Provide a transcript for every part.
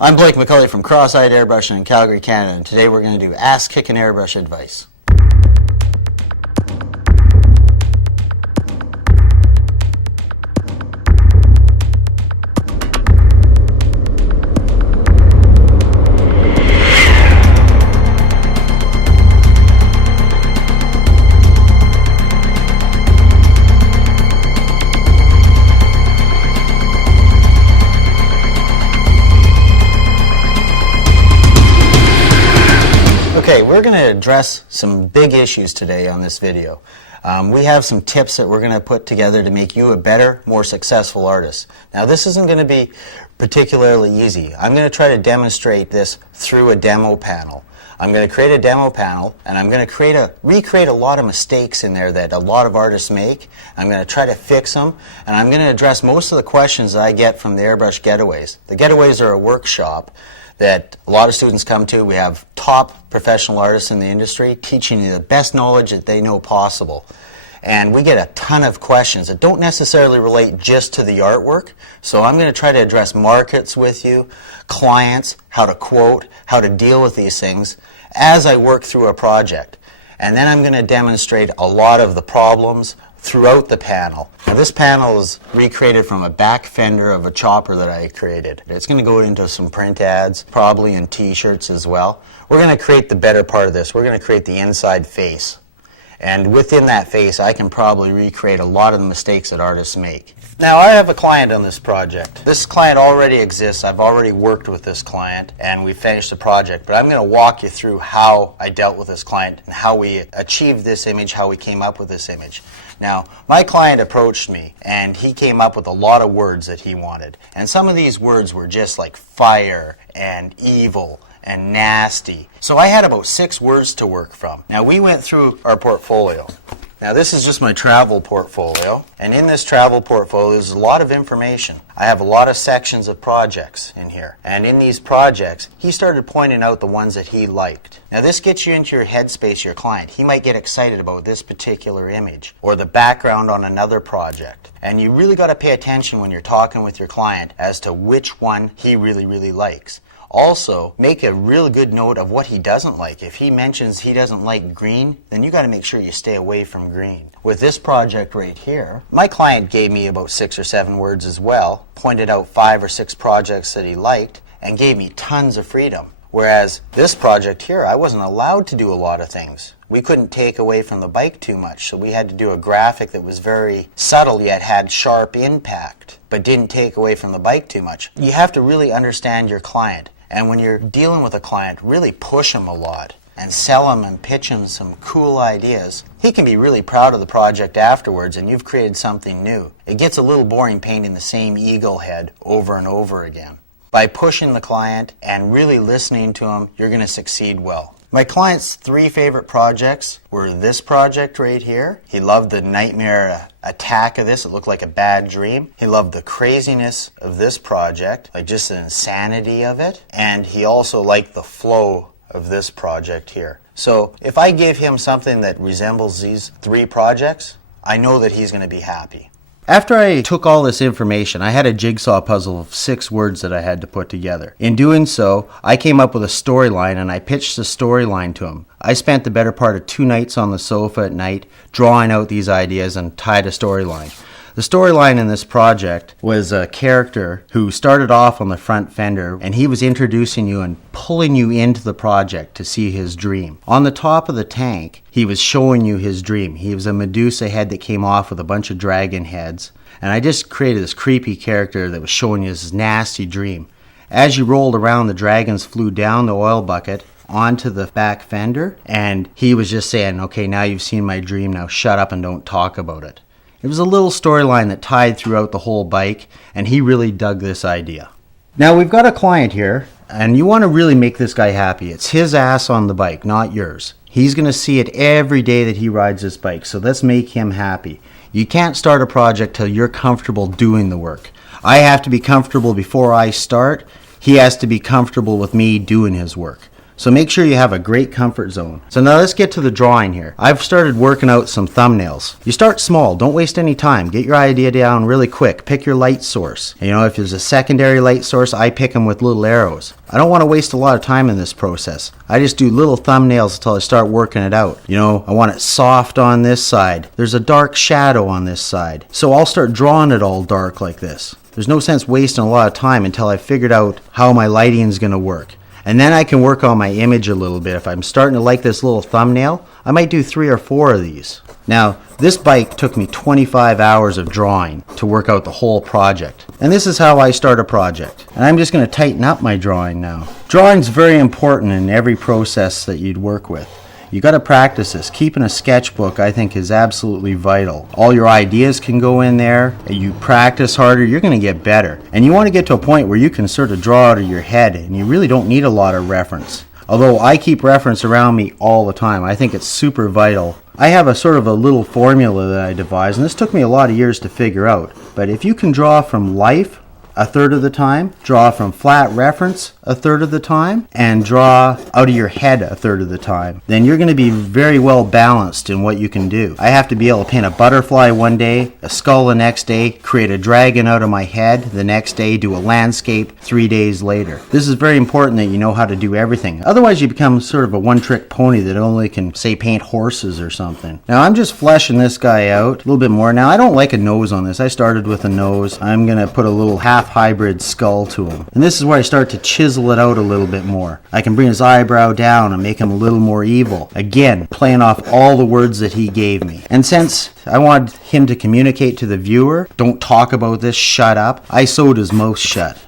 I'm Blake MacCully from Cross-Eyed Airbrush in Calgary, Canada, and today we're going to do Ask Kickin Airbrush advice. Okay, we're going to address some big issues today on this video. We have some tips that we're going to put together to make you a better, more successful artist. Now, this isn't going to be particularly easy. I'm going to try to demonstrate this through a demo panel. I'm going to create a demo panel, and I'm going to recreate a lot of mistakes in there that a lot of artists make. I'm going to try to fix them, and I'm going to address most of the questions that I get from the Airbrush Getaways. The Getaways are a workshop that a lot of students come to. We have top professional artists in the industry teaching you the best knowledge that they know possible. And we get a ton of questions that don't necessarily relate just to the artwork. So I'm going to try to address markets with you, clients, how to quote, how to deal with these things as I work through a project. And then I'm going to demonstrate a lot of the problems throughout the panel. Now, this panel is recreated from a back fender of a chopper that I created. It's going to go into some print ads, probably in t-shirts as well. We're going to create the better part of this. We're going to create the inside face. And within that face, I can probably recreate a lot of the mistakes that artists make. Now, I have a client on this project. This client already exists. I've already worked with this client, and we finished the project. But I'm going to walk you through how I dealt with this client and how we achieved this image, how we came up with this image. Now, my client approached me, and he came up with a lot of words that he wanted. And some of these words were just like fire and evil and nasty. So I had about 6 words to work from. Now, we went through our portfolio. Now, this is just my travel portfolio, and in this travel portfolio there's a lot of information. I have a lot of sections of projects in here, and in these projects he started pointing out the ones that he liked. Now, this gets you into your headspace, your client. He might get excited about this particular image or the background on another project, and you really got to pay attention when you're talking with your client as to which one he really likes. Also, make a really good note of what he doesn't like. If he mentions he doesn't like green, then you got to make sure you stay away from green. With this project right here, my client gave me about 6 or 7 words as well, pointed out 5 or 6 projects that he liked, and gave me tons of freedom. Whereas this project here, I wasn't allowed to do a lot of things. We couldn't take away from the bike too much, so we had to do a graphic that was very subtle yet had sharp impact, but didn't take away from the bike too much. You have to really understand your client. And when you're dealing with a client, really push him a lot and sell him and pitch him some cool ideas. He can be really proud of the project afterwards, and you've created something new. It gets a little boring painting the same eagle head over and over again. By pushing the client and really listening to him, you're going to succeed well. My client's 3 favorite projects were this project right here. He loved the nightmare attack of this. It looked like a bad dream. He loved the craziness of this project, like just the insanity of it. And he also liked the flow of this project here. So if I give him something that resembles these 3 projects, I know that he's going to be happy. After I took all this information, I had a jigsaw puzzle of 6 words that I had to put together. In doing so, I came up with a storyline, and I pitched the storyline to him. I spent the better part of 2 nights on the sofa at night drawing out these ideas and tied a storyline. The storyline in this project was a character who started off on the front fender, and he was introducing you and pulling you into the project to see his dream. On the top of the tank, he was showing you his dream. He was a Medusa head that came off with a bunch of dragon heads, and I just created this creepy character that was showing you his nasty dream. As you rolled around, the dragons flew down the oil bucket onto the back fender, and he was just saying, okay, now you've seen my dream, now shut up and don't talk about it. It was a little storyline that tied throughout the whole bike, and he really dug this idea. Now, we've got a client here, and you want to really make this guy happy. It's his ass on the bike, not yours. He's going to see it every day that he rides this bike, so let's make him happy. You can't start a project till you're comfortable doing the work. I have to be comfortable before I start. He has to be comfortable with me doing his work. So make sure you have a great comfort zone. So now let's get to the drawing here. I've started working out some thumbnails. You start small, don't waste any time. Get your idea down really quick. Pick your light source. You know, if there's a secondary light source, I pick them with little arrows. I don't want to waste a lot of time in this process. I just do little thumbnails until I start working it out. You know, I want it soft on this side. There's a dark shadow on this side. So I'll start drawing it all dark like this. There's no sense wasting a lot of time until I figured out how my lighting is going to work. And then I can work on my image a little bit. If I'm starting to like this little thumbnail, I might do 3 or 4 of these. Now, this bike took me 25 hours of drawing to work out the whole project. And this is how I start a project. And I'm just going to tighten up my drawing now. Drawing's very important in every process that you'd work with. You got to practice this. Keeping a sketchbook, I think, is absolutely vital. All your ideas can go in there. You practice harder, you're going to get better. And you want to get to a point where you can sort of draw out of your head, and you really don't need a lot of reference. Although I keep reference around me all the time. I think it's super vital. I have a sort of a little formula that I devised, and this took me a lot of years to figure out. But if you can draw from life a third of the time, draw from flat reference a third of the time, and draw out of your head a third of the time, then you're going to be very well balanced in what you can do. I have to be able to paint a butterfly one day, a skull the next day, create a dragon out of my head the next day, do a landscape 3 days later. This is very important that you know how to do everything. Otherwise you become sort of a one-trick pony that only can, say, paint horses or something. Now I'm just fleshing this guy out a little bit more. Now I don't like a nose on this. I started with a nose. I'm going to put a little half hybrid skull to him. And this is where I start to chisel it out a little bit more. I can bring his eyebrow down and make him a little more evil. Again, playing off all the words that he gave me. And since I want him to communicate to the viewer, don't talk about this, shut up, I sewed his mouth shut.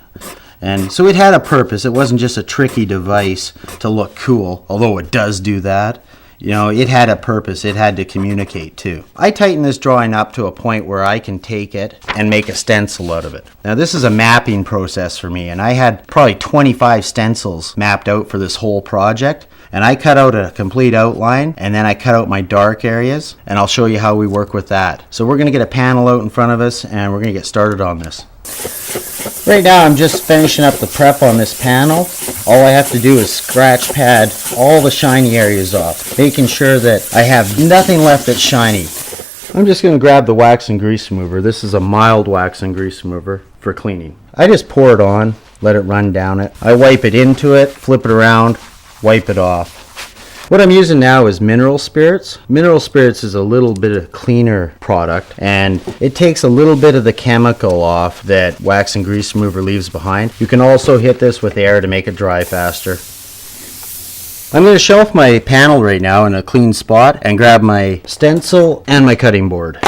And so it had a purpose. It wasn't just a tricky device to look cool, although it does do that. You know, it had a purpose. It had to communicate too. I tightened this drawing up to a point where I can take it and make a stencil out of it. Now this is a mapping process for me, and I had probably 25 stencils mapped out for this whole project. And I cut out a complete outline, and then I cut out my dark areas, and I'll show you how we work with that. So we're going to get a panel out in front of us, and we're going to get started on this. Right now I'm just finishing up the prep on this panel. All I have to do is scratch pad all the shiny areas off, making sure that I have nothing left that's shiny. I'm just going to grab the wax and grease remover. This is a mild wax and grease remover for cleaning. I just pour it on, let it run down it. I wipe it into it, flip it around, wipe it off. What I'm using now is mineral spirits. Mineral spirits is a little bit of cleaner product, and it takes a little bit of the chemical off that wax and grease remover leaves behind. You can also hit this with air to make it dry faster. I'm going to shelf my panel right now in a clean spot and grab my stencil and my cutting board.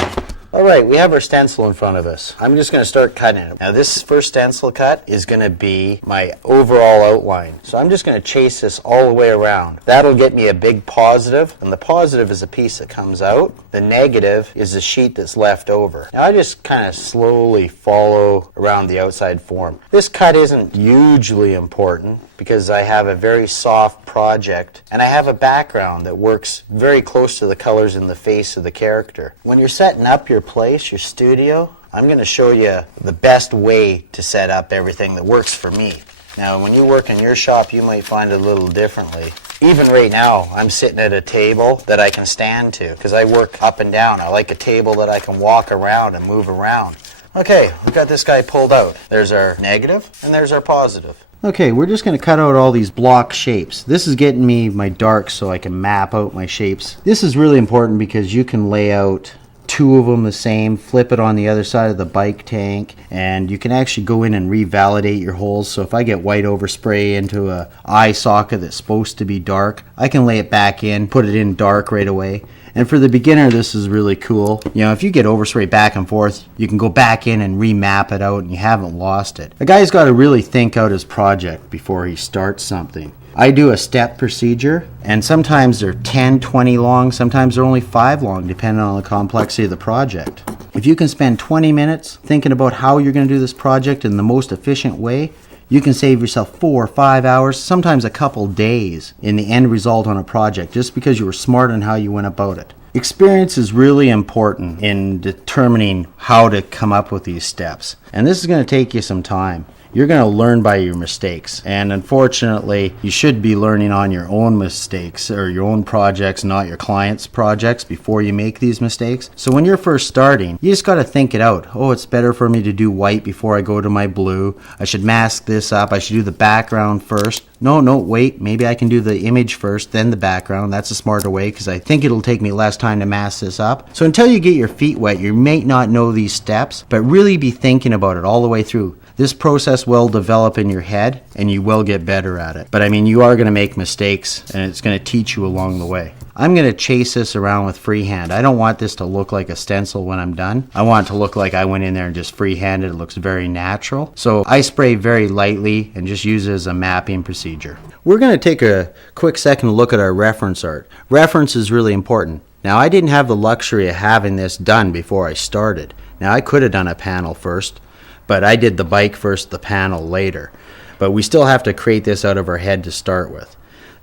Alright, we have our stencil in front of us. I'm just going to start cutting it. Now this first stencil cut is going to be my overall outline. So I'm just going to chase this all the way around. That'll get me a big positive, and the positive is a piece that comes out. The negative is the sheet that's left over. Now I just kind of slowly follow around the outside form. This cut isn't hugely important because I have a very soft project and I have a background that works very close to the colors in the face of the character. When you're setting up your place, your studio, I'm going to show you the best way to set up everything that works for me. Now when you work in your shop, you might find it a little differently. Even right now, I'm sitting at a table that I can stand to because I work up and down. I like a table that I can walk around and move around. Okay, we've got this guy pulled out. There's our negative and there's our positive. Okay, we're just going to cut out all these block shapes. This is getting me my darks so I can map out my shapes. This is really important because you can lay out 2 of them the same, flip it on the other side of the bike tank, and you can actually go in and revalidate your holes. So if I get white overspray into a eye socket that's supposed to be dark, I can lay it back in, put it in dark right away. And for the beginner, this is really cool. You know, if you get overspray back and forth, you can go back in and remap it out and you haven't lost it. A guy's got to really think out his project before he starts something. I do a step procedure, and sometimes they're 10, 20 long, sometimes they're only 5 long, depending on the complexity of the project. If you can spend 20 minutes thinking about how you're going to do this project in the most efficient way, you can save yourself 4 or 5 hours, sometimes a couple days in the end result on a project just because you were smart in how you went about it. Experience is really important in determining how to come up with these steps, and this is going to take you some time. you're going to learn by your mistakes. And unfortunately, you should be learning on your own mistakes or your own projects, not your clients' projects, before you make these mistakes. So when you're first starting, you just got to think it out. Oh, it's better for me to do white before I go to my blue. I should mask this up. I should do the background first. No, wait, maybe I can do the image first, then the background. That's a smarter way because I think it'll take me less time to mask this up. So until you get your feet wet, you may not know these steps, but really be thinking about it all the way through. This process will develop in your head and you will get better at it. But I mean, you are going to make mistakes and it's going to teach you along the way. I'm going to chase this around with freehand. I don't want this to look like a stencil when I'm done. I want it to look like I went in there and just freehanded. It looks very natural. So I spray very lightly and just use it as a mapping procedure. We're going to take a quick second to look at our reference art. Reference is really important. Now, I didn't have the luxury of having this done before I started. Now, I could have done a panel first, but I did the bike first, the panel later. But we still have to create this out of our head to start with.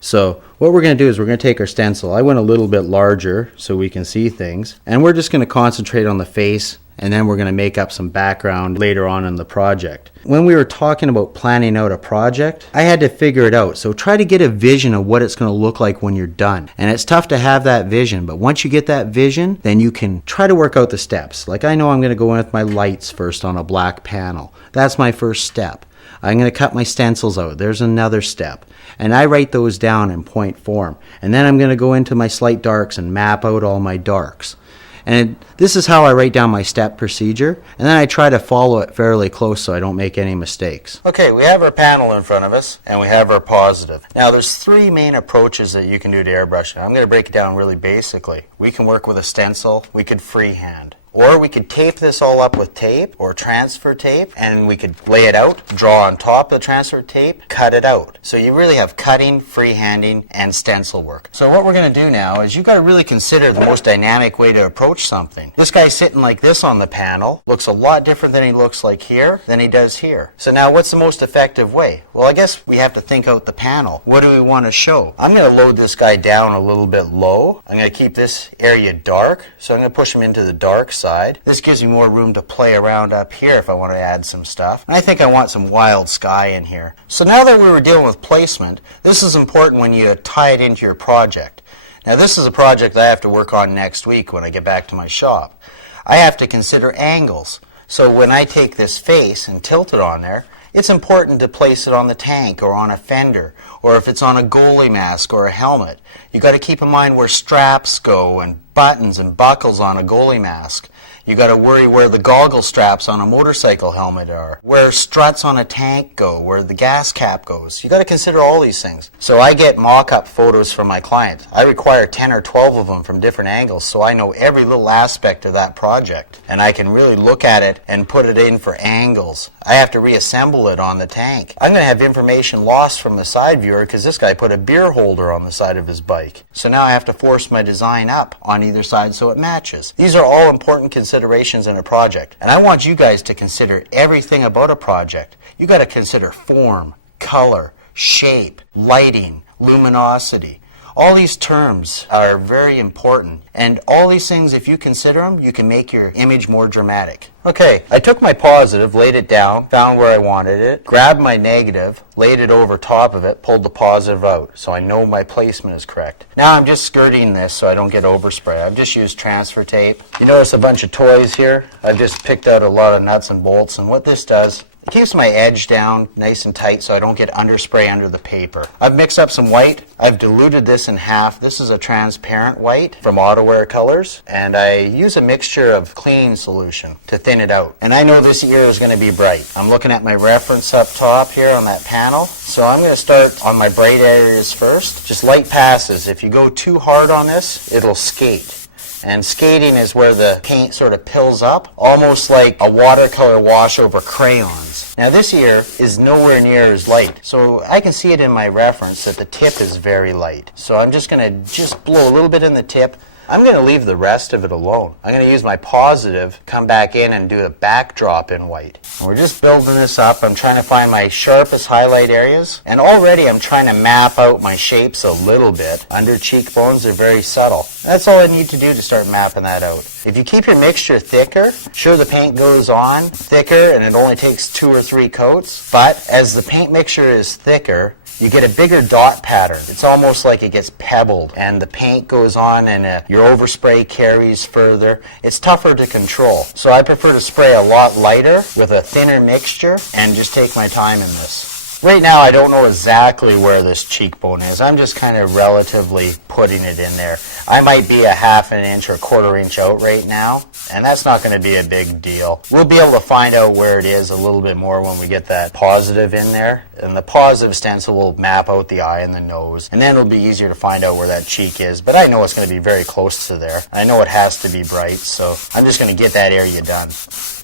So what we're going to do is we're going to take our stencil. I went a little bit larger so we can see things. And we're just going to concentrate on the face, and then we're going to make up some background later on in the project. When we were talking about planning out a project, I had to figure it out. So try to get a vision of what it's going to look like when you're done. And it's tough to have that vision, but once you get that vision, then you can try to work out the steps. Like I know I'm going to go in with my lights first on a black panel. That's my first step. I'm going to cut my stencils out. There's another step. And I write those down in point form. And then I'm going to go into my slight darks and map out all my darks. And this is how I write down my step procedure. And then I try to follow it fairly close so I don't make any mistakes. Okay, we have our panel in front of us and we have our positive. Now there's three main approaches that you can do to airbrushing. I'm going to break it down really basically. We can work with a stencil. We could freehand. Or we could tape this all up with tape or transfer tape, and we could lay it out, draw on top of the transfer tape, cut it out. So you really have cutting, freehanding, and stencil work. So what we're going to do now is you've got to really consider the most dynamic way to approach something. This guy sitting like this on the panel looks a lot different than he looks like here than he does here. So now what's the most effective way? Well, I guess we have to think out the panel. What do we want to show? I'm going to load this guy down a little bit low. I'm going to keep this area dark, so I'm going to push him into the dark side. This gives me more room to play around up here if I want to add some stuff. And I think I want some wild sky in here. So now that we were dealing with placement, this is important when you tie it into your project. Now this is a project I have to work on next week when I get back to my shop. I have to consider angles. So when I take this face and tilt it on there, it's important to place it on the tank or on a fender, or if it's on a goalie mask or a helmet. You've got to keep in mind where straps go and buttons and buckles on a goalie mask. You got to worry where the goggle straps on a motorcycle helmet are, where struts on a tank go, where the gas cap goes. You got to consider all these things. So I get mock-up photos from my client. I require 10 or 12 of them from different angles so I know every little aspect of that project. And I can really look at it and put it in for angles. I have to reassemble it on the tank. I'm going to have information lost from the side viewer because this guy put a beer holder on the side of his bike. So now I have to force my design up on either side so it matches. These are all important considerations in a project. And I want you guys to consider everything about a project. You got to consider form, color, shape, lighting, luminosity. All these terms are very important, and all these things, if you consider them, you can make your image more dramatic. Okay, I took my positive, laid it down, found where I wanted it, grabbed my negative, laid it over top of it, pulled the positive out, so I know my placement is correct. Now I'm just skirting this so I don't get overspray. I've just used transfer tape. You notice a bunch of toys here? I've just picked out a lot of nuts and bolts, and what this does, it keeps my edge down nice and tight so I don't get underspray under the paper. I've mixed up some white. I've diluted this in half. This is a transparent white from AutoWare Colors, and I use a mixture of clean solution to thin it out. And I know this ear is going to be bright. I'm looking at my reference up top here on that panel, so I'm going to start on my bright areas first. Just light passes. If you go too hard on this, it'll skate. And skating is where the paint sort of pills up, almost like a watercolor wash over crayons. Now this ear is nowhere near as light, so I can see it in my reference that the tip is very light. So I'm just going to blow a little bit in the tip, I'm going to leave the rest of it alone. I'm going to use my positive, come back in and do a backdrop in white. And we're just building this up. I'm trying to find my sharpest highlight areas. And already I'm trying to map out my shapes a little bit. Under cheekbones, they're very subtle. That's all I need to do to start mapping that out. If you keep your mixture thicker, sure the paint goes on thicker and it only takes 2 or 3 coats. But as the paint mixture is thicker, you get a bigger dot pattern. It's almost like it gets pebbled and the paint goes on and your overspray carries further. It's tougher to control. So I prefer to spray a lot lighter with a thinner mixture and just take my time in this. Right now I don't know exactly where this cheekbone is. I'm just kind of relatively putting it in there. I might be a 1/2 inch or 1/4 inch out right now, and that's not going to be a big deal. We'll be able to find out where it is a little bit more when we get that positive in there. And the positive stencil will map out the eye and the nose, and then it'll be easier to find out where that cheek is. But I know it's going to be very close to there. I know it has to be bright, so I'm just going to get that area done.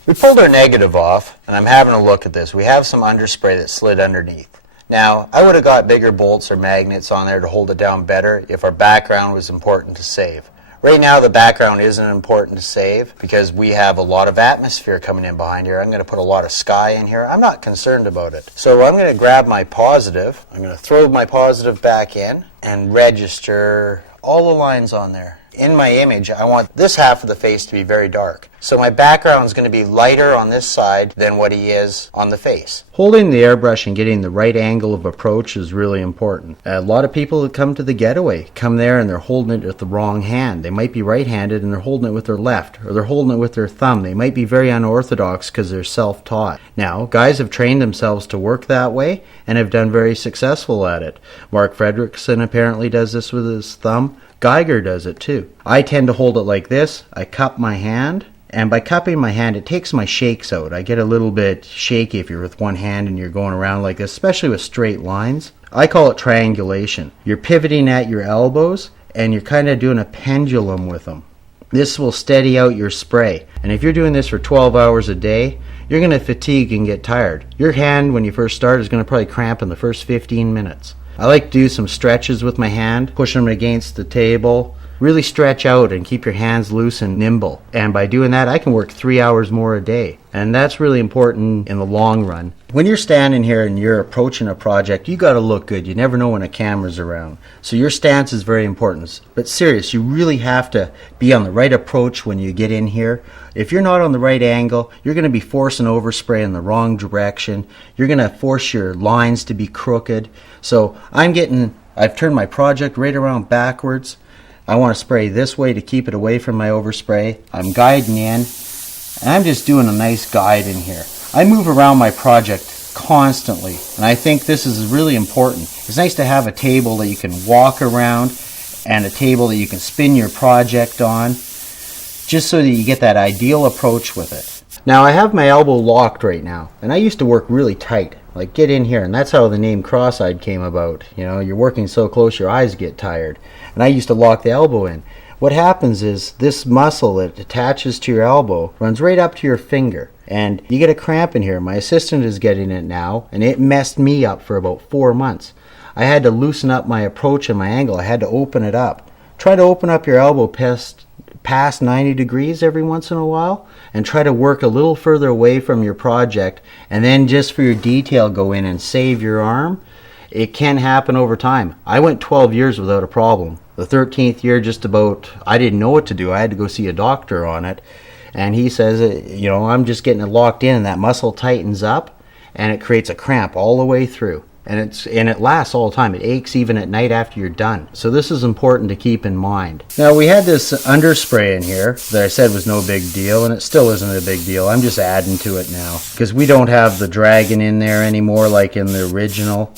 We pulled our negative off, and I'm having a look at this. We have some underspray that slid underneath. Now, I would have got bigger bolts or magnets on there to hold it down better if our background was important to save. Right now, the background isn't important to save because we have a lot of atmosphere coming in behind here. I'm going to put a lot of sky in here. I'm not concerned about it. So I'm going to grab my positive. I'm going to throw my positive back in and register all the lines on there. In my image, I want this half of the face to be very dark. So my background is going to be lighter on this side than what he is on the face. Holding the airbrush and getting the right angle of approach is really important. A lot of people that come to the getaway come there and they're holding it with the wrong hand. They might be right-handed and they're holding it with their left, or they're holding it with their thumb. They might be very unorthodox because they're self-taught. Now, guys have trained themselves to work that way and have done very successful at it. Mark Fredrickson apparently does this with his thumb. Geiger does it too. I tend to hold it like this. I cup my hand, and by cupping my hand, it takes my shakes out. I get a little bit shaky if you're with one hand and you're going around like this, especially with straight lines. I call it triangulation. You're pivoting at your elbows, and you're kind of doing a pendulum with them. This will steady out your spray. And if you're doing this for 12 hours a day, you're going to fatigue and get tired. Your hand, when you first start, is going to probably cramp in the first 15 minutes. I like to do some stretches with my hand, push them against the table, really stretch out and keep your hands loose and nimble. And by doing that, I can work 3 hours more a day. And that's really important in the long run. When you're standing here and you're approaching a project, you got to look good. You never know when a camera's around. So your stance is very important. But serious, you really have to be on the right approach when you get in here. If you're not on the right angle, you're going to be forcing overspray in the wrong direction. You're going to force your lines to be crooked. So I've turned my project right around backwards. I want to spray this way to keep it away from my overspray. I'm guiding in, and I'm just doing a nice guide in here. I move around my project constantly, and I think this is really important. It's nice to have a table that you can walk around and a table that you can spin your project on, just so that you get that ideal approach with it. Now I have my elbow locked right now, and I used to work really tight, like get in here, and that's how the name cross-eyed came about. You know, you're working so close your eyes get tired, and I used to lock the elbow in. What happens is this muscle that attaches to your elbow runs right up to your finger, and you get a cramp in here. My assistant is getting it now, and it messed me up for about 4 months. I had to loosen up my approach and my angle. I had to open it up. Try to open up your elbow past 90 degrees every once in a while, and try to work a little further away from your project, and then just for your detail go in and save your arm. It can happen over time. I went 12 years without a problem. The 13th year, I didn't know what to do. I had to go see a doctor on it, and he says, I'm just getting it locked in, and that muscle tightens up, and it creates a cramp all the way through. And it lasts all the time. It aches even at night after you're done. So this is important to keep in mind. Now we had this underspray in here that I said was no big deal, and it still isn't a big deal. I'm just adding to it now because we don't have the dragon in there anymore like in the original,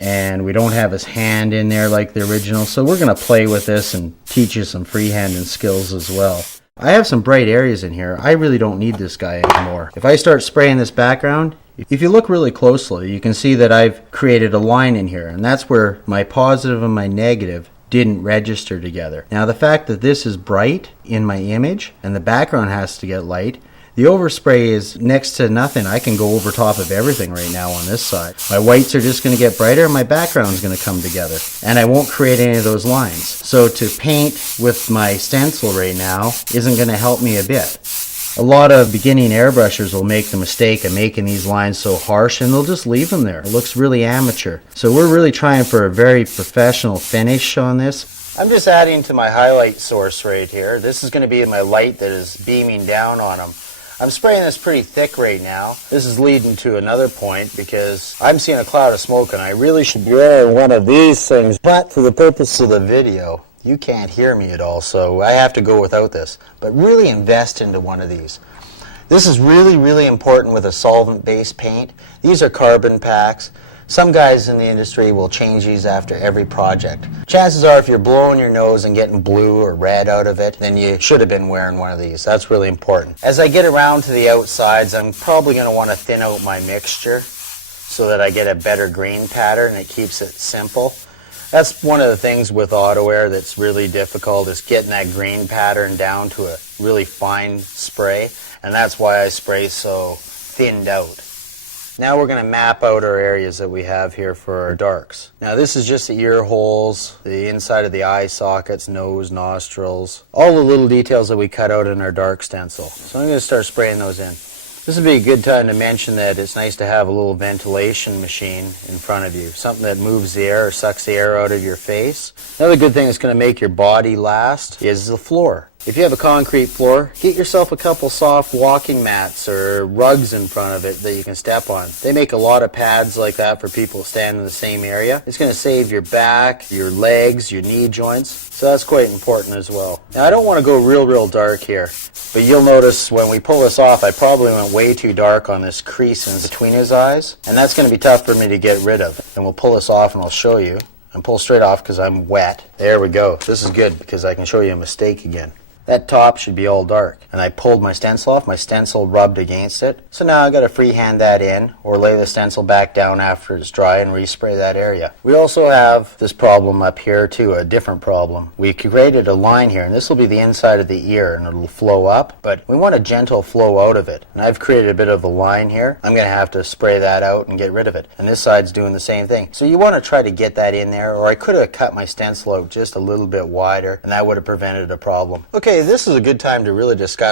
and we don't have his hand in there like the original. So we're going to play with this and teach you some freehanding skills as well. I have some bright areas in here. I really don't need this guy anymore. If I start spraying this background, if you look really closely, you can see that I've created a line in here, and that's where my positive and my negative didn't register together. Now the fact that this is bright in my image and the background has to get light, The overspray is next to nothing. I can go over top of everything right now on this side. My whites are just going to get brighter and my background is going to come together. And I won't create any of those lines. So to paint with my stencil right now isn't going to help me a bit. A lot of beginning airbrushers will make the mistake of making these lines so harsh and they'll just leave them there. It looks really amateur. So we're really trying for a very professional finish on this. I'm just adding to my highlight source right here. This is going to be my light that is beaming down on them. I'm spraying this pretty thick right now. This is leading to another point because I'm seeing a cloud of smoke and I really should be wearing one of these things. But for the purpose of the video, you can't hear me at all, so I have to go without this. But really invest into one of these. This is really, really important with a solvent-based paint. These are carbon packs. Some guys in the industry will change these after every project. Chances are if you're blowing your nose and getting blue or red out of it, then you should have been wearing one of these. That's really important. As I get around to the outsides, I'm probably going to want to thin out my mixture so that I get a better green pattern and it keeps it simple. That's one of the things with auto air that's really difficult is getting that green pattern down to a really fine spray, and that's why I spray so thinned out. Now we're going to map out our areas that we have here for our darks. Now this is just the ear holes, the inside of the eye sockets, nose, nostrils, all the little details that we cut out in our dark stencil. So I'm going to start spraying those in. This would be a good time to mention that it's nice to have a little ventilation machine in front of you, something that moves the air or sucks the air out of your face. Another good thing that's going to make your body last is the floor. If you have a concrete floor, get yourself a couple soft walking mats or rugs in front of it that you can step on. They make a lot of pads like that for people to stand in the same area. It's going to save your back, your legs, your knee joints, so that's quite important as well. Now I don't want to go real dark here, but you'll notice when we pull this off, I probably went way too dark on this crease in between his eyes, and that's going to be tough for me to get rid of. And we'll pull this off and I'll show you. And pull straight off because I'm wet. There we go. This is good because I can show you a mistake again. That top should be all dark. And I pulled my stencil off, my stencil rubbed against it. So now I've got to freehand that in or lay the stencil back down after it's dry and respray that area. We also have this problem up here too, a different problem. We created a line here and this will be the inside of the ear and it'll flow up, but we want a gentle flow out of it. And I've created a bit of a line here. I'm going to have to spray that out and get rid of it. And this side's doing the same thing. So you want to try to get that in there, or I could have cut my stencil out just a little bit wider and that would have prevented a problem. Okay, this is a good time to really discuss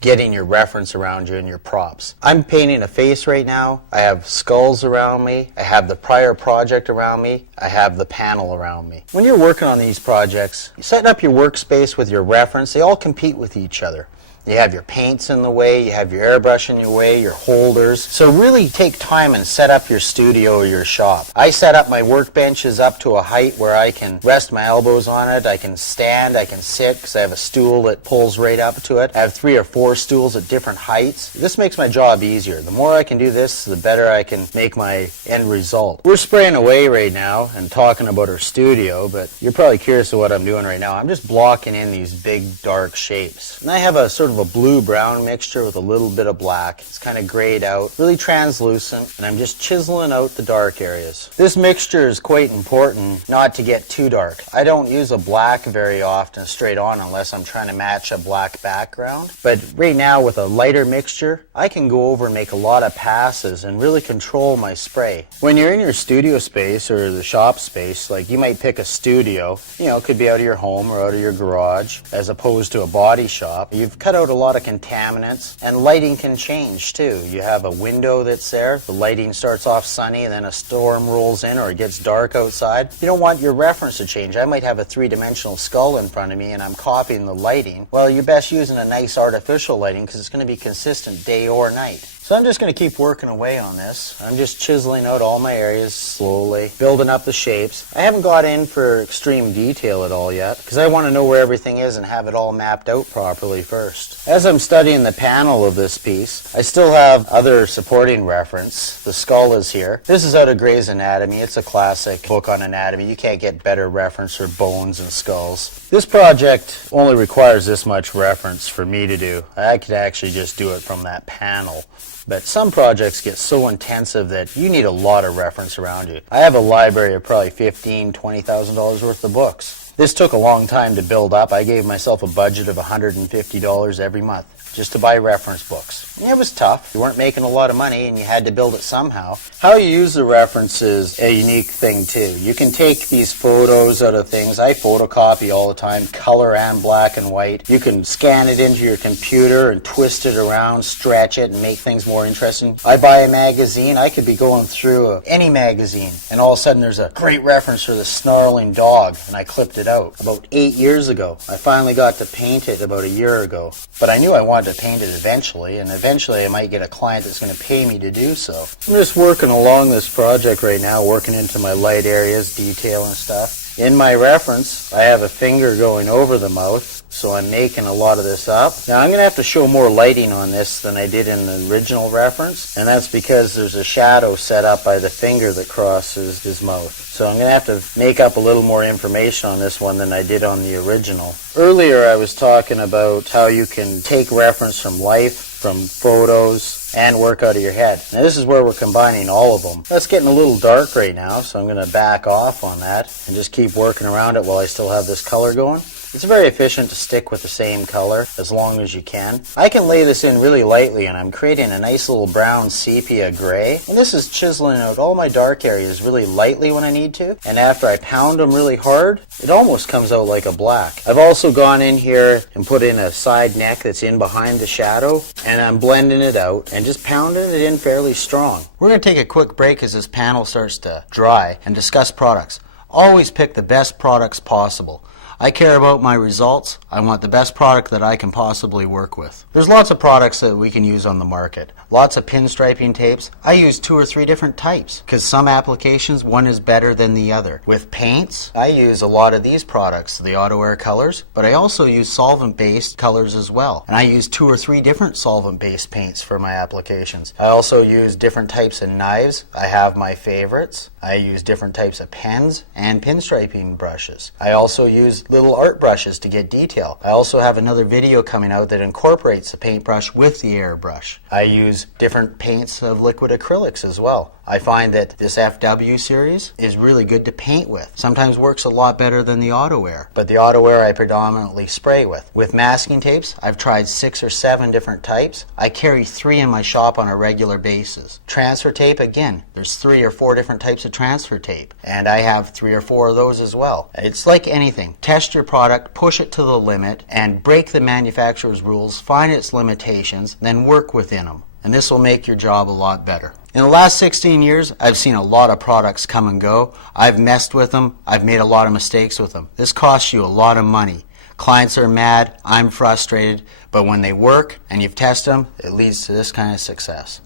getting your reference around you and your props. I'm painting a face right now. I have skulls around me. I have the prior project around me. I have the panel around me. When you're working on these projects, setting up your workspace with your reference, they all compete with each other. You have your paints in the way, you have your airbrush in your way, your holders. So really take time and set up your studio or your shop. I set up my workbenches up to a height where I can rest my elbows on it, I can stand, I can sit because I have a stool that pulls right up to it. I have 3 or 4 stools at different heights. This makes my job easier. The more I can do this, the better I can make my end result. We're spraying away right now and talking about our studio, but you're probably curious of what I'm doing right now. I'm just blocking in these big dark shapes. And I have a sort of a blue-brown mixture with a little bit of black. It's kind of grayed out, really translucent, and I'm just chiseling out the dark areas. This mixture is quite important not to get too dark. I don't use a black very often straight on unless I'm trying to match a black background. But right now with a lighter mixture, I can go over and make a lot of passes and really control my spray. When you're in your studio space or the shop space, like you might pick a studio, it could be out of your home or out of your garage, as opposed to a body shop. You've cut out a lot of contaminants, and lighting can change too. You have a window that's there, the lighting starts off sunny, and then a storm rolls in or it gets dark outside. You don't want your reference to change. I might have a 3-dimensional skull in front of me and I'm copying the lighting. Well, you're best using a nice artificial lighting because it's going to be consistent day or night. So I'm just going to keep working away on this. I'm just chiseling out all my areas slowly, building up the shapes. I haven't got in for extreme detail at all yet because I want to know where everything is and have it all mapped out properly first. As I'm studying the panel of this piece, I still have other supporting reference. The skull is here. This is out of Gray's Anatomy. It's a classic book on anatomy. You can't get better reference for bones and skulls. This project only requires this much reference for me to do. I could actually just do it from that panel. But some projects get so intensive that you need a lot of reference around you. I have a library of probably $15,000, $20,000 worth of books. This took a long time to build up. I gave myself a budget of $150 every month. just to buy reference books. And it was tough. You weren't making a lot of money and you had to build it somehow. How you use the reference is a unique thing too. You can take these photos out of things. I photocopy all the time, color and black and white. You can scan it into your computer and twist it around, stretch it, and make things more interesting. I buy a magazine. I could be going through any magazine, and all of a sudden there's a great reference for the snarling dog, and I clipped it out. About 8 years ago, I finally got to paint it about a year ago. But I knew I wanted to paint it eventually, and eventually I might get a client that's going to pay me to do so. I'm just working along this project right now, working into my light areas, detail and stuff. In my reference, I have a finger going over the mouth, so I'm making a lot of this up. Now I'm going to have to show more lighting on this than I did in the original reference, and that's because there's a shadow set up by the finger that crosses his mouth. So I'm going to have to make up a little more information on this one than I did on the original. Earlier I was talking about how you can take reference from life, from photos, and work out of your head. Now this is where we're combining all of them. That's getting a little dark right now, so I'm going to back off on that and just keep working around it while I still have this color going. It's very efficient to stick with the same color as long as you can. I can lay this in really lightly, and I'm creating a nice little brown sepia gray. And this is chiseling out all my dark areas really lightly when I need to. And after I pound them really hard, it almost comes out like a black. I've also gone in here and put in a side neck that's in behind the shadow, and I'm blending it out and just pounding it in fairly strong. We're going to take a quick break as this panel starts to dry and discuss products. Always pick the best products possible. I care about my results. I want the best product that I can possibly work with. There's lots of products that we can use on the market. Lots of pinstriping tapes. I use 2 or 3 different types because some applications one is better than the other. With paints, I use a lot of these products, the auto air colors, but I also use solvent-based colors as well. And I use 2 or 3 different solvent-based paints for my applications. I also use different types of knives. I have my favorites. I use different types of pens and pinstriping brushes. I also use little art brushes to get detail. I also have another video coming out that incorporates the paintbrush with the airbrush. I use different paints of liquid acrylics as well. I find that this FW series is really good to paint with. Sometimes works a lot better than the auto air, but the auto air I predominantly spray with. With masking tapes, I've tried 6 or 7 different types. I carry 3 in my shop on a regular basis. Transfer tape, again, there's 3 or 4 different types of transfer tape, and I have 3 or 4 of those as well. It's like anything. Test your product, push it to the limit, and break the manufacturer's rules, find its limitations, then work within them. And this will make your job a lot better. In the last 16 years, I've seen a lot of products come and go. I've messed with them. I've made a lot of mistakes with them. This costs you a lot of money. Clients are mad. I'm frustrated. But when they work and you've tested them, it leads to this kind of success.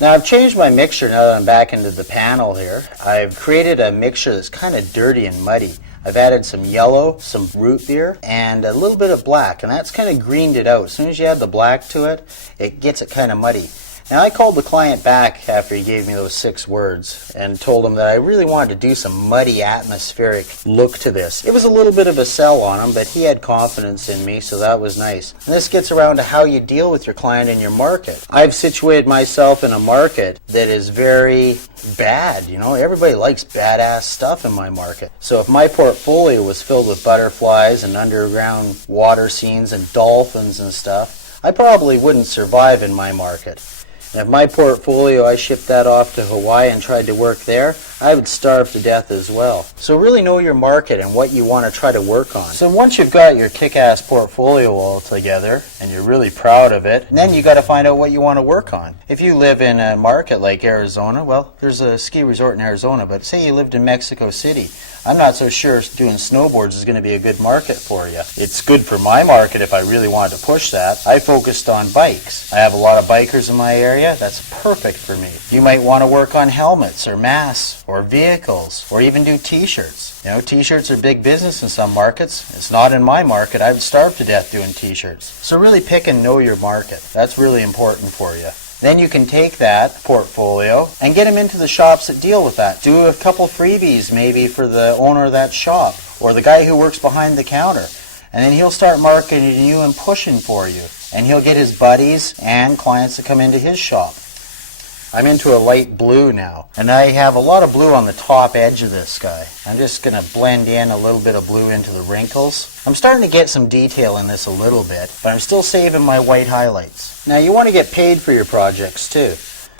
Now I've changed my mixture now that I'm back into the panel here. I've created a mixture that's kind of dirty and muddy. I've added some yellow, some root beer, and a little bit of black, and that's kind of greened it out. As soon as you add the black to it, it gets it kind of muddy. Now I called the client back after he gave me those 6 words and told him that I really wanted to do some muddy atmospheric look to this. It was a little bit of a sell on him, but he had confidence in me, so that was nice. And this gets around to how you deal with your client in your market. I've situated myself in a market that is very bad. You know, everybody likes badass stuff in my market. So if my portfolio was filled with butterflies and underground water scenes and dolphins and stuff, I probably wouldn't survive in my market. And if my portfolio, I shipped that off to Hawaii and tried to work there, I would starve to death as well. So really know your market and what you want to try to work on. So once you've got your kick-ass portfolio all together and you're really proud of it, then you got to find out what you want to work on. If you live in a market like Arizona, well, there's a ski resort in Arizona, but say you lived in Mexico City, I'm not so sure doing snowboards is going to be a good market for you. It's good for my market if I really wanted to push that. I focused on bikes. I have a lot of bikers in my area. That's perfect for me. You might want to work on helmets or masks or vehicles or even do t-shirts. You know, t-shirts are big business in some markets. It's not in my market. I would starve to death doing t-shirts. So really pick and know your market. That's really important for you. Then you can take that portfolio and get them into the shops that deal with that. Do a couple freebies maybe for the owner of that shop or the guy who works behind the counter. And then he'll start marketing you and pushing for you. And he'll get his buddies and clients to come into his shop. I'm into a light blue now. And I have a lot of blue on the top edge of this guy. I'm just going to blend in a little bit of blue into the wrinkles. I'm starting to get some detail in this a little bit, but I'm still saving my white highlights. Now you want to get paid for your projects too.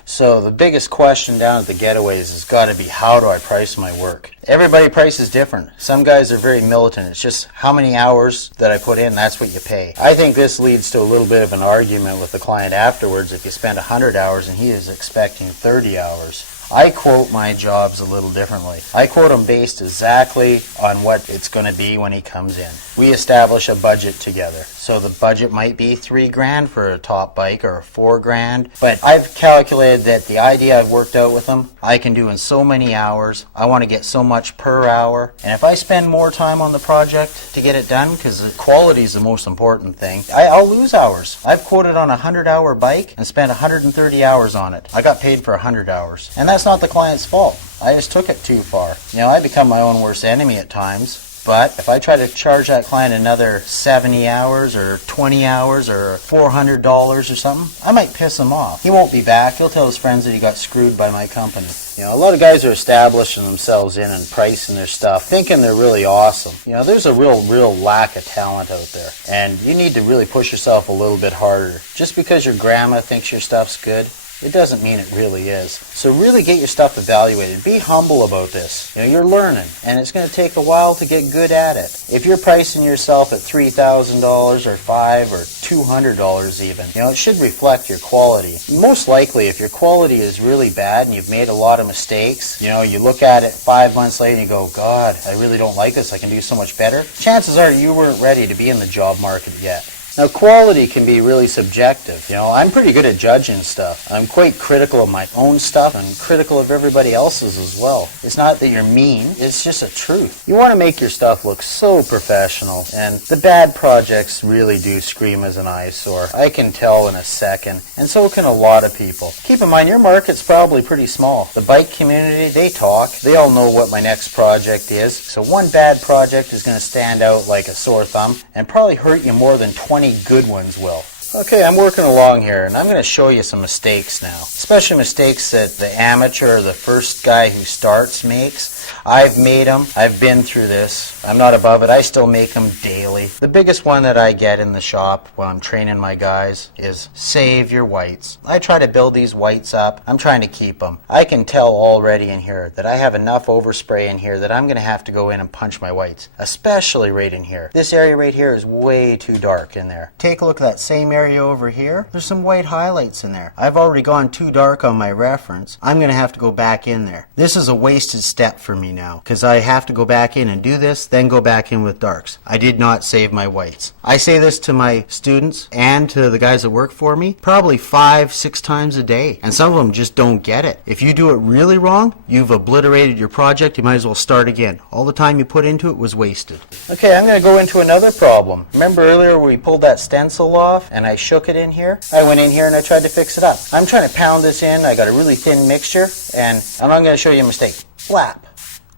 So the biggest question down at the Getaways has got to be, how do I price my work? Everybody prices different. Some guys are very militant. It's just how many hours that I put in, that's what you pay. I think this leads to a little bit of an argument with the client afterwards if you spend 100 hours and he is expecting 30 hours. I quote my jobs a little differently. I quote them based exactly on what it's going to be when he comes in. We establish a budget together. So the budget might be $3,000 for a top bike or $4,000, but I've calculated that the idea I've worked out with him, I can do in so many hours. I want to get so much per hour. And if I spend more time on the project to get it done, because quality is the most important thing, I'll lose hours. I've quoted on a 100-hour bike and spent 130 hours on it. I got paid for 100 hours. And that's not the client's fault. I just took it too far. You know, I become my own worst enemy at times. But if I try to charge that client another 70 hours or 20 hours or $400 or something, I might piss him off. He won't be back. He'll tell his friends that he got screwed by my company. You know, a lot of guys are establishing themselves in and pricing their stuff, thinking they're really awesome. You know, there's a real lack of talent out there. And you need to really push yourself a little bit harder. Just because your grandma thinks your stuff's good, it doesn't mean it really is. So really get your stuff evaluated. Be humble about this. You know, you're learning, and it's going to take a while to get good at it. If you're pricing yourself at $3,000 or $500 or $200 even, you know, it should reflect your quality. Most likely, if your quality is really bad and you've made a lot of mistakes, you know, you look at it 5 months later and you go, God, I really don't like this. I can do so much better. Chances are you weren't ready to be in the job market yet. Now, quality can be really subjective. You know, I'm pretty good at judging stuff. I'm quite critical of my own stuff and critical of everybody else's as well. It's not that you're mean, it's just a truth. You want to make your stuff look so professional, and the bad projects really do scream as an eyesore. I can tell in a second, and so can a lot of people. Keep in mind, your market's probably pretty small. The bike community, they talk. They all know what my next project is. So one bad project is going to stand out like a sore thumb and probably hurt you more than 20 good ones will. Okay, I'm working along here, and I'm going to show you some mistakes now. Especially mistakes that the amateur or the first guy who starts makes. I've made them. I've been through this. I'm not above it. I still make them daily. The biggest one that I get in the shop while I'm training my guys is save your whites. I try to build these whites up. I'm trying to keep them. I can tell already in here that I have enough overspray in here that I'm going to have to go in and punch my whites, especially right in here. This area right here is way too dark in there. Take a look at that same area over here. There's some white highlights in there. I've already gone too dark on my reference. I'm going to have to go back in there. This is a wasted step for me now because I have to go back in and do this, then go back in with darks. I did not save my whites. I say this to my students and to the guys that work for me probably 5-6 times a day, and some of them just don't get it. If you do it really wrong, you've obliterated your project. You might as well start again. All the time you put into it was wasted. Okay, I'm going to go into another problem. Remember earlier we pulled that stencil off and I shook it in here? I went in here and I tried to fix it up. I'm trying to pound this in. I got a really thin mixture, and I'm going to show you a mistake. Flap.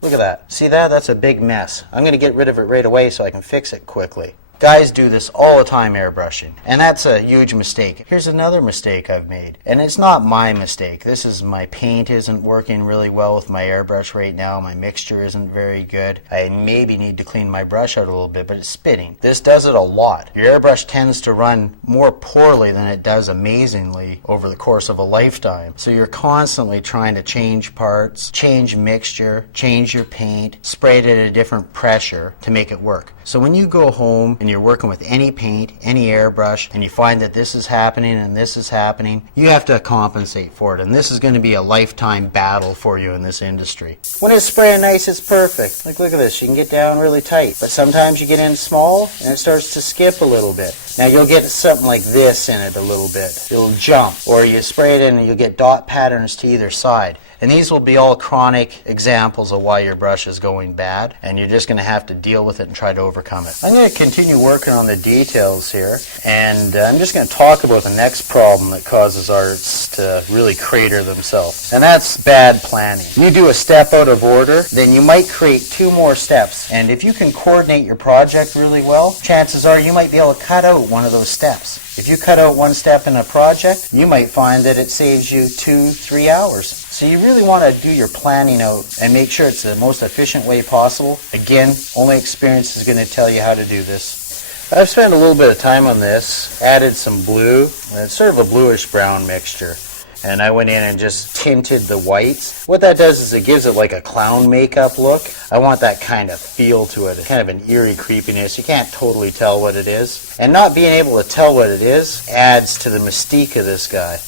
Look at that. See that? That's a big mess. I'm going to get rid of it right away so I can fix it quickly. Guys do this all the time, airbrushing, and that's a huge mistake. Here's another mistake I've made, and it's not my mistake. This is my paint isn't working really well with my airbrush right now. My mixture isn't very good. I maybe need to clean my brush out a little bit, but it's spitting. This does it a lot. Your airbrush tends to run more poorly than it does amazingly over the course of a lifetime. So you're constantly trying to change parts, change mixture, change your paint, spray it at a different pressure to make it work. So when you go home and you're working with any paint, any airbrush, and you find that this is happening and this is happening, you have to compensate for it. And this is going to be a lifetime battle for you in this industry. When it's spraying nice, it's perfect. Like, look at this. You can get down really tight. But sometimes you get in small and it starts to skip a little bit. Now you'll get something like this in it a little bit. It'll jump. Or you spray it in and you'll get dot patterns to either side. And these will be all chronic examples of why your brush is going bad, and you're just going to have to deal with it and try to overcome it. I'm going to continue working on the details here, and I'm just going to talk about the next problem that causes artists to really crater themselves, and that's bad planning. If you do a step out of order, then you might create 2 more steps, and if you can coordinate your project really well, chances are you might be able to cut out one of those steps. If you cut out one step in a project, you might find that it saves you 2-3 hours. So you really want to do your planning out and make sure it's the most efficient way possible. Again, only experience is going to tell you how to do this. I've spent a little bit of time on this, added some blue. It's sort of a bluish-brown mixture. And I went in and just tinted the whites. What that does is it gives it like a clown makeup look. I want that kind of feel to it, kind of an eerie creepiness. You can't totally tell what it is. And not being able to tell what it is adds to the mystique of this guy.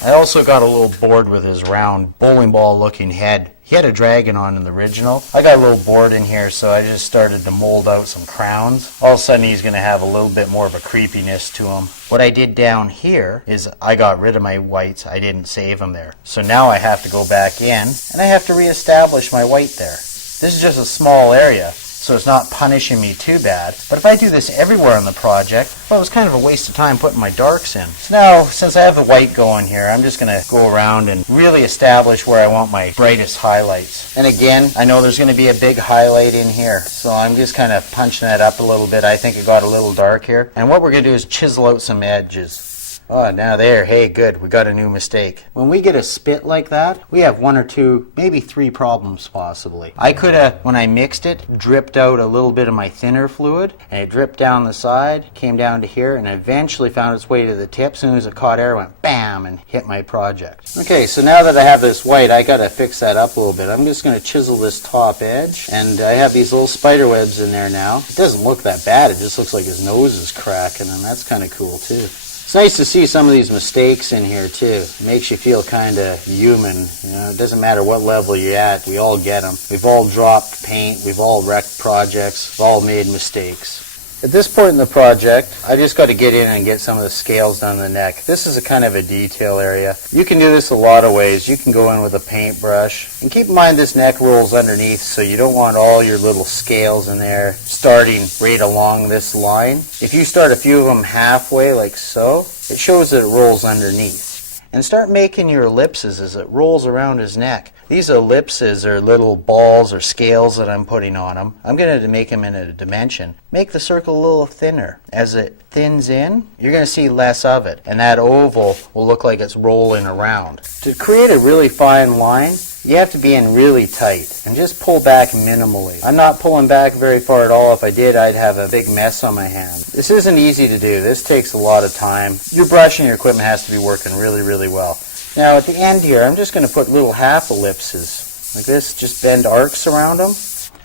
I also got a little bored with his round bowling ball looking head. He had a dragon on in the original. I got a little bored in here, so I just started to mold out some crowns. All of a sudden he's going to have a little bit more of a creepiness to him. What I did down here is I got rid of my whites. I didn't save them there. So now I have to go back in and I have to reestablish my white there. This is just a small area, so it's not punishing me too bad. But if I do this everywhere on the project, well, it was kind of a waste of time putting my darks in. So now, since I have the white going here, I'm just going to go around and really establish where I want my brightest highlights. And again, I know there's going to be a big highlight in here, so I'm just kind of punching that up a little bit. I think it got a little dark here. And what we're going to do is chisel out some edges. Oh, now there, hey, good, we got a new mistake. When we get a spit like that, we have 1 or 2, maybe 3 problems possibly. I could have, when I mixed it, dripped out a little bit of my thinner fluid, and it dripped down the side, came down to here, and eventually found its way to the tip. As soon as it caught air, it went BAM and hit my project. Okay, so now that I have this white, I gotta fix that up a little bit. I'm just gonna chisel this top edge, and I have these little spider webs in there now. It doesn't look that bad, it just looks like his nose is cracking, and that's kind of cool too. It's nice to see some of these mistakes in here too. It makes you feel kind of human. You know, it doesn't matter what level you're at, we all get them. We've all dropped paint, we've all wrecked projects, we've all made mistakes. At this point in the project, I just got to get in and get some of the scales done on the neck. This is a kind of a detail area. You can do this a lot of ways. You can go in with a paintbrush. And keep in mind this neck rolls underneath, so you don't want all your little scales in there starting right along this line. If you start a few of them halfway like so, it shows that it rolls underneath. And start making your ellipses as it rolls around his neck. These ellipses are little balls or scales that I'm putting on them. I'm going to make them in a dimension. Make the circle a little thinner. As it thins in, you're going to see less of it. And that oval will look like it's rolling around. To create a really fine line, you have to be in really tight and just pull back minimally. I'm not pulling back very far at all. If I did, I'd have a big mess on my hand. This isn't easy to do. This takes a lot of time. Your brush and your equipment has to be working really, really well. Now at the end here, I'm just going to put little half ellipses like this, just bend arcs around them,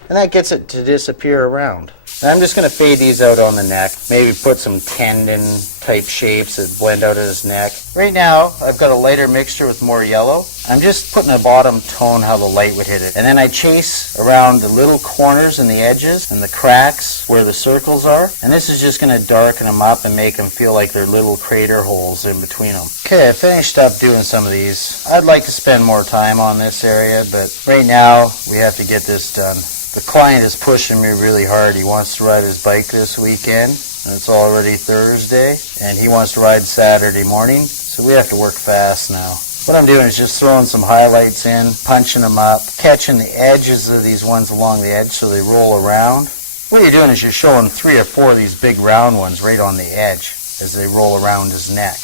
and that gets it to disappear around. And I'm just going to fade these out on the neck, maybe put some tendon type shapes that blend out of his neck. Right now, I've got a lighter mixture with more yellow. I'm just putting a bottom tone how the light would hit it. And then I chase around the little corners and the edges and the cracks where the circles are. And this is just going to darken them up and make them feel like they're little crater holes in between them. Okay, I finished up doing some of these. I'd like to spend more time on this area, but right now we have to get this done. The client is pushing me really hard. He wants to ride his bike this weekend, and it's already Thursday, and he wants to ride Saturday morning, so we have to work fast now. What I'm doing is just throwing some highlights in, punching them up, catching the edges of these ones along the edge so they roll around. What you're doing is you're showing 3 or 4 of these big round ones right on the edge as they roll around his neck.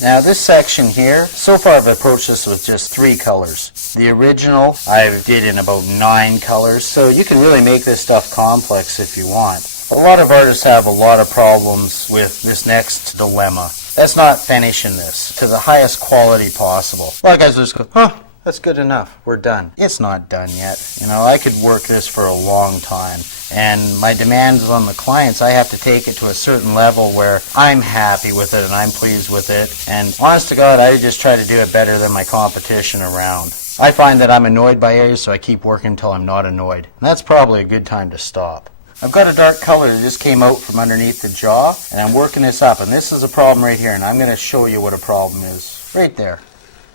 Now this section here, so far I've approached this with just 3 colors. The original I did in about 9 colors, so you can really make this stuff complex if you want. A lot of artists have a lot of problems with this next dilemma. That's not finishing this to the highest quality possible. A lot of guys just go, that's good enough, we're done. It's not done yet. You know, I could work this for a long time. And my demands on the clients, I have to take it to a certain level where I'm happy with it and I'm pleased with it. And honest to God, I just try to do it better than my competition around. I find that I'm annoyed by areas, so I keep working until I'm not annoyed. And that's probably a good time to stop. I've got a dark color that just came out from underneath the jaw, and I'm working this up. And this is a problem right here, and I'm going to show you what a problem is. Right there.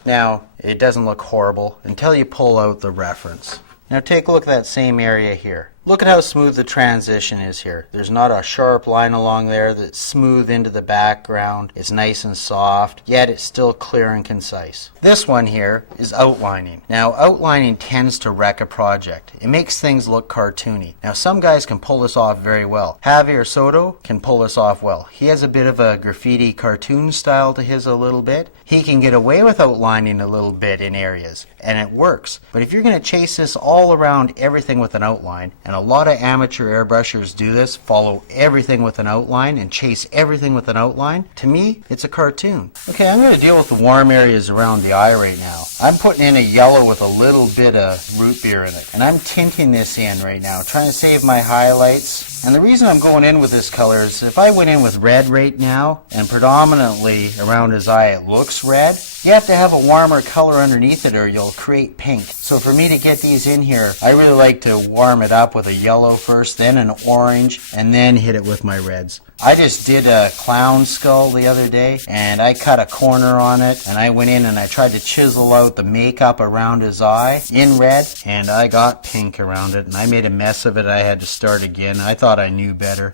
Now, it doesn't look horrible until you pull out the reference. Now take a look at that same area here. Look at how smooth the transition is here. There's not a sharp line along there that's smooth into the background. It's nice and soft, yet it's still clear and concise. This one here is outlining. Now outlining tends to wreck a project. It makes things look cartoony. Now some guys can pull this off very well. Javier Soto can pull this off well. He has a bit of a graffiti cartoon style to his a little bit. He can get away with outlining a little bit in areas, and it works. But if you're going to chase this all around everything with an outline, and a lot of amateur airbrushers do this, follow everything with an outline and chase everything with an outline. To me, it's a cartoon. Okay, I'm going to deal with the warm areas around the eye right now. I'm putting in a yellow with a little bit of root beer in it. And I'm tinting this in right now, trying to save my highlights. And the reason I'm going in with this color is if I went in with red right now, and predominantly around his eye it looks red, you have to have a warmer color underneath it or you'll create pink. So for me to get these in here, I really like to warm it up with a yellow first, then an orange, and then hit it with my reds. I just did a clown skull the other day, and I cut a corner on it, and I went in and I tried to chisel out the makeup around his eye in red, and I got pink around it, and I made a mess of it. I had to start again. I thought I knew better.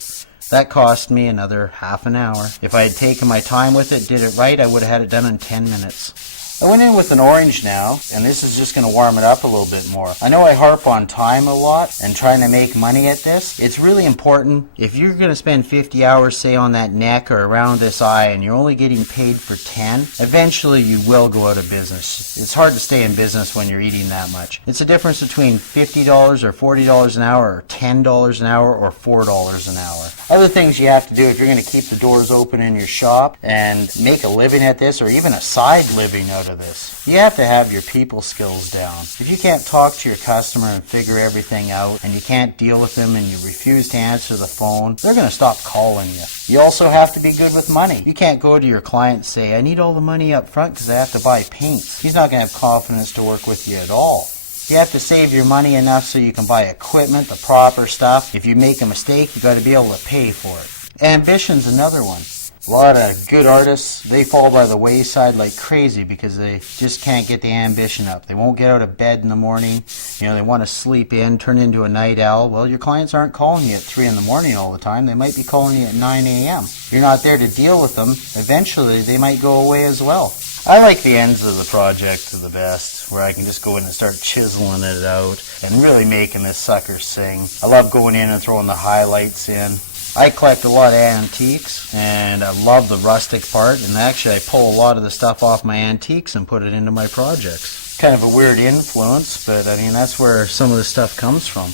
That cost me another half an hour. If I had taken my time with it, did it right, I would have had it done in 10 minutes. I went in with an orange now, and this is just going to warm it up a little bit more. I know I harp on time a lot and trying to make money at this. It's really important. If you're going to spend 50 hours, say, on that neck or around this eye, and you're only getting paid for 10, eventually you will go out of business. It's hard to stay in business when you're eating that much. It's a difference between $50 or $40 an hour, or $10 an hour, or $4 an hour. Other things you have to do if you're going to keep the doors open in your shop and make a living at this, or even a side living out of this, you have to have your people skills down. If you can't talk to your customer and figure everything out, and you can't deal with them and you refuse to answer the phone, they're going to stop calling you. You also have to be good with money. You can't go to your client and say, I need all the money up front because I have to buy paints. He's not going to have confidence to work with you at all. You have to save your money enough so you can buy equipment, the proper stuff. If you make a mistake, you've got to be able to pay for it. Ambition's another one. A lot of good artists, they fall by the wayside like crazy because they just can't get the ambition up. They won't get out of bed in the morning. They want to sleep in, turn into a night owl. Well, your clients aren't calling you at 3 in the morning all the time. They might be calling you at 9 a.m. You're not there to deal with them. Eventually, they might go away as well. I like the ends of the project the best, where I can just go in and start chiseling it out and really making this sucker sing. I love going in and throwing the highlights in. I collect a lot of antiques, and I love the rustic part, and actually I pull a lot of the stuff off my antiques and put it into my projects. Kind of a weird influence, but I mean that's where some of the stuff comes from.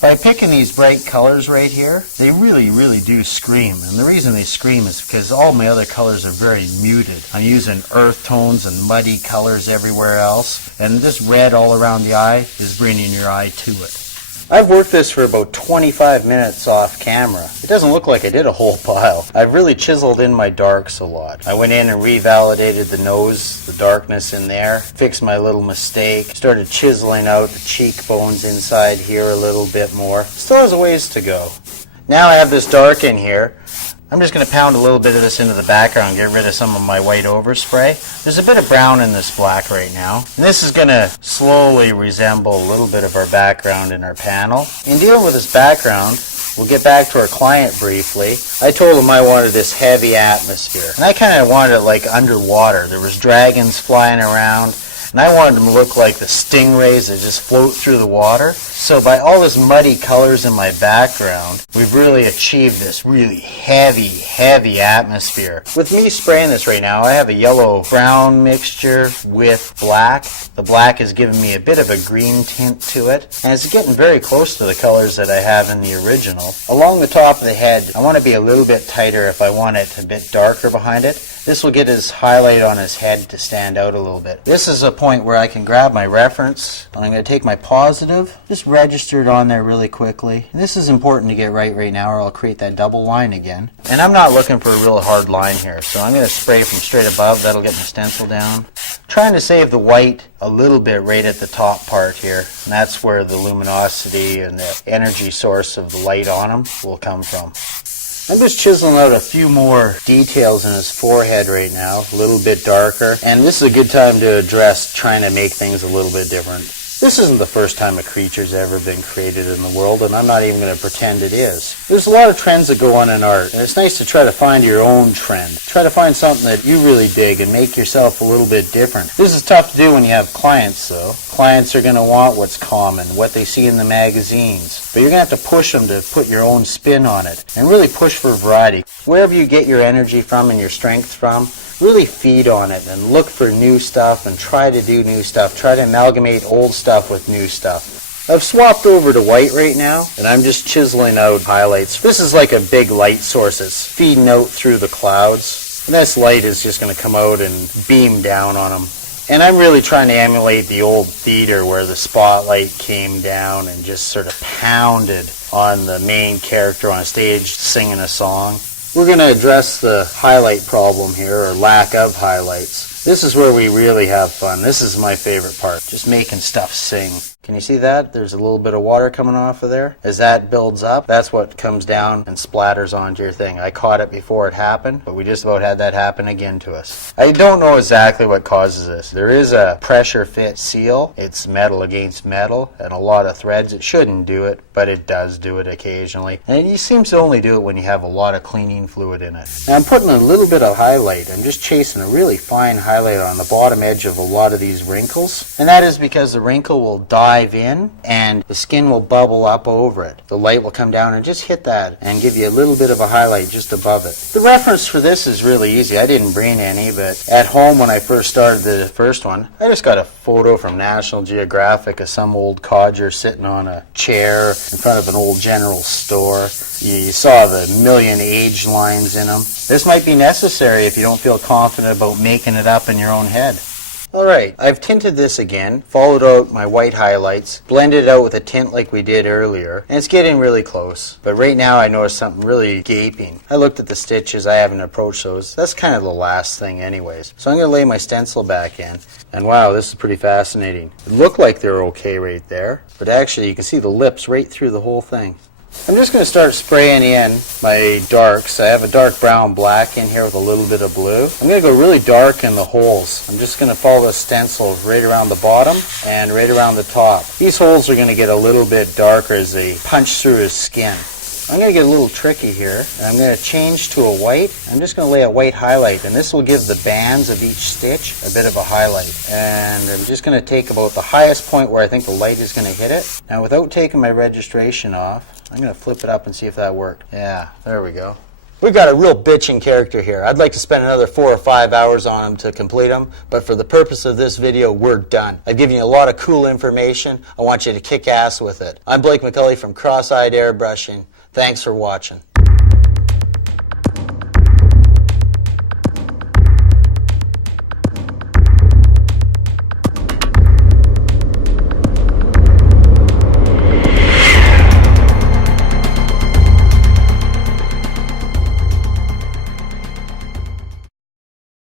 By picking these bright colors right here, they really do scream, and the reason they scream is because all my other colors are very muted. I'm using earth tones and muddy colors everywhere else, and this red all around the eye is bringing your eye to it. I've worked this for about 25 minutes off camera. It doesn't look like I did a whole pile. I've really chiseled in my darks a lot. I went in and revalidated the nose, the darkness in there, fixed my little mistake, started chiseling out the cheekbones inside here a little bit more. Still has a ways to go. Now I have this dark in here. I'm just going to pound a little bit of this into the background, get rid of some of my white overspray. There's a bit of brown in this black right now. And this is going to slowly resemble a little bit of our background in our panel. In dealing with this background, we'll get back to our client briefly. I told him I wanted this heavy atmosphere. And I kind of wanted it like underwater. There was dragons flying around. And I wanted them to look like the stingrays that just float through the water. So by all this muddy colors in my background, we've really achieved this really heavy atmosphere. With me spraying this right now, I have a yellow-brown mixture with black. The black is giving me a bit of a green tint to it, and it's getting very close to the colors that I have in the original. Along the top of the head, I want to be a little bit tighter if I want it a bit darker behind it. This will get his highlight on his head to stand out a little bit. This is a point where I can grab my reference. I'm going to take my positive, just register it on there really quickly. This is important to get right now or I'll create that double line again. And I'm not looking for a real hard line here, so I'm going to spray from straight above. That'll get my stencil down. Trying to save the white a little bit right at the top part here. And that's where the luminosity and the energy source of the light on them will come from. I'm just chiseling out a few more details in his forehead right now, a little bit darker, and this is a good time to address trying to make things a little bit different. This isn't the first time a creature's ever been created in the world, and I'm not even going to pretend it is. There's a lot of trends that go on in art, and it's nice to try to find your own trend. Try to find something that you really dig and make yourself a little bit different. This is tough to do when you have clients, though. Clients are going to want what's common, what they see in the magazines, but you're going to have to push them to put your own spin on it, and really push for variety. Wherever you get your energy from and your strength from, really feed on it and look for new stuff and try to do new stuff. Try to amalgamate old stuff with new stuff. I've swapped over to white right now, and I'm just chiseling out highlights. This is like a big light source. It's feeding out through the clouds. And this light is just going to come out and beam down on them. And I'm really trying to emulate the old theater where the spotlight came down and just sort of pounded on the main character on stage singing a song. We're going to address the highlight problem here, or lack of highlights. This is where we really have fun. This is my favorite part, just making stuff sing. Can you see that? There's a little bit of water coming off of there. As that builds up, that's what comes down and splatters onto your thing. I caught it before it happened, but we just about had that happen again to us. I don't know exactly what causes this. There is a pressure fit seal. It's metal against metal, and a lot of threads. It shouldn't do it, but it does do it occasionally. And it seems to only do it when you have a lot of cleaning fluid in it. Now I'm putting a little bit of highlight. I'm just chasing a really fine highlight on the bottom edge of a lot of these wrinkles. And that is because the wrinkle will dive in and the skin will bubble up over it. The light will come down and just hit that and give you a little bit of a highlight just above it. The reference for this is really easy. I didn't bring any, but at home when I first started the first one, I just got a photo from National Geographic of some old codger sitting on a chair in front of an old general store. You saw the million age lines in them. This might be necessary if you don't feel confident about making it up in your own head. Alright, I've tinted this again, followed out my white highlights, blended it out with a tint like we did earlier, and it's getting really close. But right now I noticed something really gaping. I looked at the stitches, I haven't approached those. That's kind of the last thing anyways. So I'm going to lay my stencil back in, and wow, this is pretty fascinating. It looked like they were okay right there, but actually you can see the lips right through the whole thing. I'm just going to start spraying in my darks. I have a dark brown black in here with a little bit of blue. I'm going to go really dark in the holes. I'm just going to follow the stencil right around the bottom and right around the top. These holes are going to get a little bit darker as they punch through his skin. I'm going to get a little tricky here, and I'm going to change to a white. I'm just going to lay a white highlight, and this will give the bands of each stitch a bit of a highlight. And I'm just going to take about the highest point where I think the light is going to hit it. Now, without taking my registration off, I'm going to flip it up and see if that worked. Yeah, there we go. We've got a real bitchin' character here. I'd like to spend another 4 or 5 hours on him to complete him, but for the purpose of this video, we're done. I've given you a lot of cool information. I want you to kick ass with it. I'm Blake MacCully from Cross-Eyed Airbrushing. Thanks for watching.